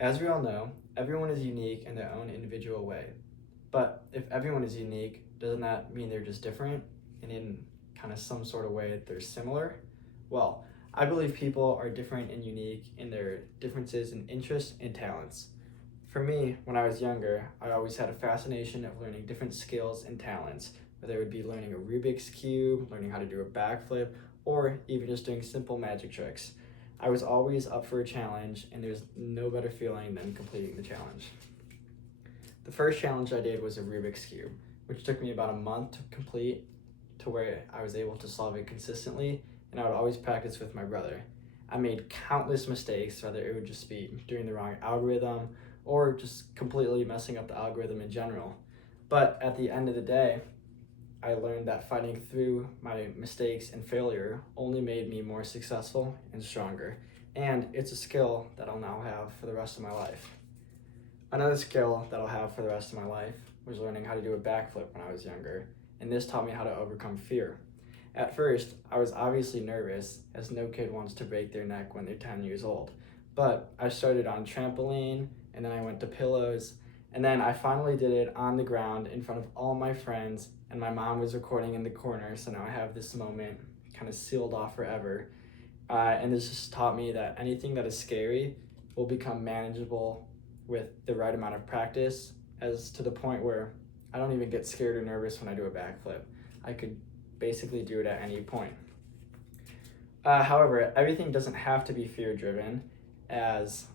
As we all know, everyone is unique in their own individual way. But if everyone is unique, doesn't that mean they're just different and in kind of some sort of way they're similar? Well, I believe people are different and unique in their differences in interests and talents. For me, when I was younger, I always had a fascination of learning different skills and talents, whether it would be learning a Rubik's Cube, learning how to do a backflip, or even just doing simple magic tricks. I was always up for a challenge, and there's no better feeling than completing the challenge. The first challenge I did was a Rubik's Cube, which took me about a month to complete to where I was able to solve it consistently, and I would always practice with my brother. I made countless mistakes, whether it would just be doing the wrong algorithm or just completely messing up the algorithm in general. But at the end of the day, I learned that fighting through my mistakes and failure only made me more successful and stronger. And it's a skill that I'll now have for the rest of my life. Another skill that I'll have for the rest of my life was learning how to do a backflip when I was younger, and this taught me how to overcome fear. At first, I was obviously nervous, as no kid wants to break their neck when they're 10 years old. But I started on trampoline, and then I went to pillows, and then I finally did it on the ground in front of all my friends, and my mom was recording in the corner, so now I have this moment kind of sealed off forever. And this just taught me that anything that is scary will become manageable with the right amount of practice, as to the point where I don't even get scared or nervous when I do a backflip. I could basically do it at any point. However, everything doesn't have to be fear driven, as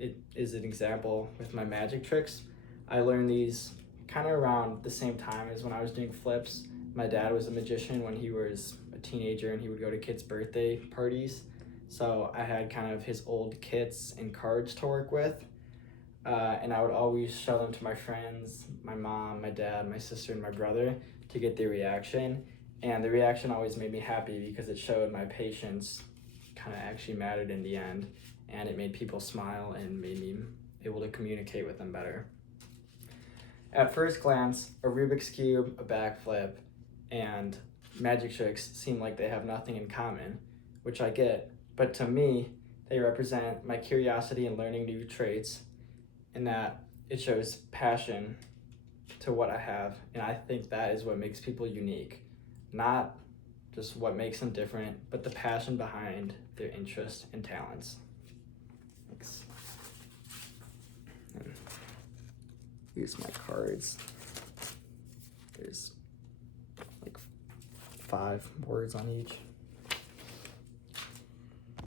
it is an example with my magic tricks. I learned these kind of around the same time as when I was doing flips. My dad was a magician when he was a teenager, and he would go to kids' birthday parties. So I had kind of his old kits and cards to work with. And I would always show them to my friends, my mom, my dad, my sister, and my brother to get their reaction. And the reaction always made me happy because it showed my patience kind of actually mattered in the end. And it made people smile and made me able to communicate with them better. At first glance, a Rubik's Cube, a backflip, and magic tricks seem like they have nothing in common, which I get, but to me, they represent my curiosity in learning new traits, in that it shows passion to what I have, and I think that is what makes people unique. Not just what makes them different, but the passion behind their interests and talents. Thanks. And here's my cards. There's like 5 words on each.